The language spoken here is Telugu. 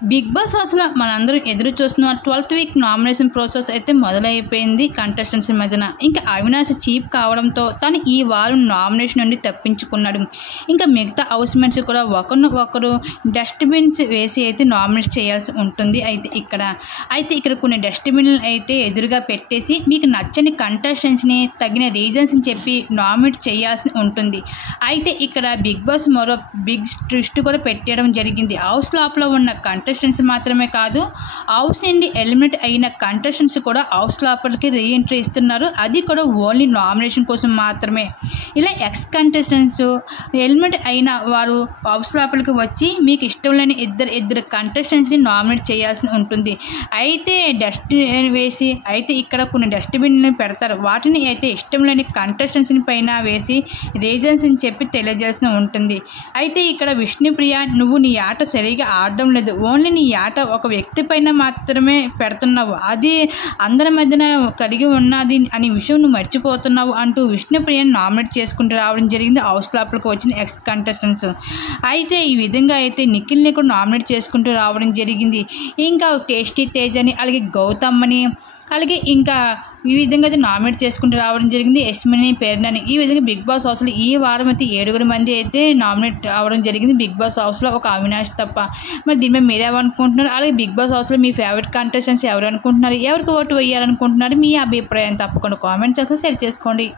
బిగ్ బాస్ హౌస్లో మనందరం ఎదురు చూస్తున్న 12th వీక్ నామినేషన్ ప్రాసెస్ అయితే మొదలైపోయింది కంటెస్టెంట్స్ మధ్యన. ఇంకా అవినాష్ చీఫ్ కావడంతో తను ఈ వారం నామినేషన్ నుండి తప్పించుకున్నాడు. ఇంకా మిగతా హౌస్మేట్స్ కూడా ఒకరు డస్ట్బిన్స్ వేసి అయితే నామినేట్ చేయాల్సి ఉంటుంది. అయితే ఇక్కడ కొన్ని డస్ట్బిన్లు అయితే ఎదురుగా పెట్టేసి మీకు నచ్చని కంటెస్టెంట్స్ని తగిన రీజన్స్ని చెప్పి నామినేట్ చేయాల్సి ఉంటుంది. అయితే ఇక్కడ బిగ్ బాస్ మరో బిగ్ ట్విస్ట్ కూడా పెట్టడం జరిగింది. హౌస్ లోపల ఉన్న కంటెస్టెంట్స్ మాత్రమే కాదు, హౌస్ నుండి ఎలిమినేట్ అయిన కంటెస్టెంట్స్ కూడా హౌస్ లోపలికి రీఎంట్రీ ఇస్తున్నారు. అది కూడా ఓన్లీ నామినేషన్ కోసం మాత్రమే. ఇలా ఎక్స్ కంటెస్టెంట్స్ ఎలిమినేట్ అయిన వారు హౌస్ లోపలికి వచ్చి మీకు ఇష్టం లేని ఇద్దరు కంటెస్టెంట్స్ని నామినేట్ చేయాల్సి ఉంటుంది. అయితే ఇక్కడ కొన్ని డస్ట్బిన్లు పెడతారు. వాటిని అయితే ఇష్టం లేని కంటెస్టెంట్స్ని పైన వేసి రీజన్స్ని చెప్పి తెలియజేయాల్సి ఉంటుంది. అయితే ఇక్కడ విష్ణుప్రియ, నువ్వు నీ ఆట సరిగా ఆడడం లేదు, ఓన్లీ నీ ఆట ఒక వ్యక్తి పైన మాత్రమే పెడుతున్నావు, అది అందరి మధ్యన కలిగి ఉన్నది అనే విషయం నువ్వు మర్చిపోతున్నావు అంటూ విష్ణుప్రియని నామినేట్ చేసుకుంటూ రావడం జరిగింది హౌస్ లోపలికి వచ్చిన ఎక్స్ కంటెస్టెంట్స్. అయితే ఈ విధంగా అయితే నిఖిల్ని కూడా నామినేట్ చేసుకుంటూ రావడం జరిగింది. ఇంకా టేస్టీ తేజ్ అని, అలాగే గౌతమ్ అని, అలాగే ఇంకా ఈ విధంగా అయితే నామినేట్ చేసుకుంటూ రావడం జరిగింది యస్మిని, పేర్నని. ఈ విధంగా బిగ్ బాస్ హౌస్లో ఈ వారం అయితే 7 మంది అయితే నామినేట్ అవ్వడం జరిగింది బిగ్ బాస్ హౌస్లో, ఒక అవినాష్ తప్ప. మరి దీని మీద మీరేమనుకుంటున్నారు? అలాగే బిగ్ బాస్ హౌస్లో మీ ఫేవరెట్ కంటెస్టెంట్స్ ఎవరు అనుకుంటున్నారు? ఎవరికి ఓటు వేయాలనుకుంటున్నారు? మీ అభిప్రాయం తప్పకుండా కామెంట్ సెక్షన్లో షేర్ చేసుకోండి.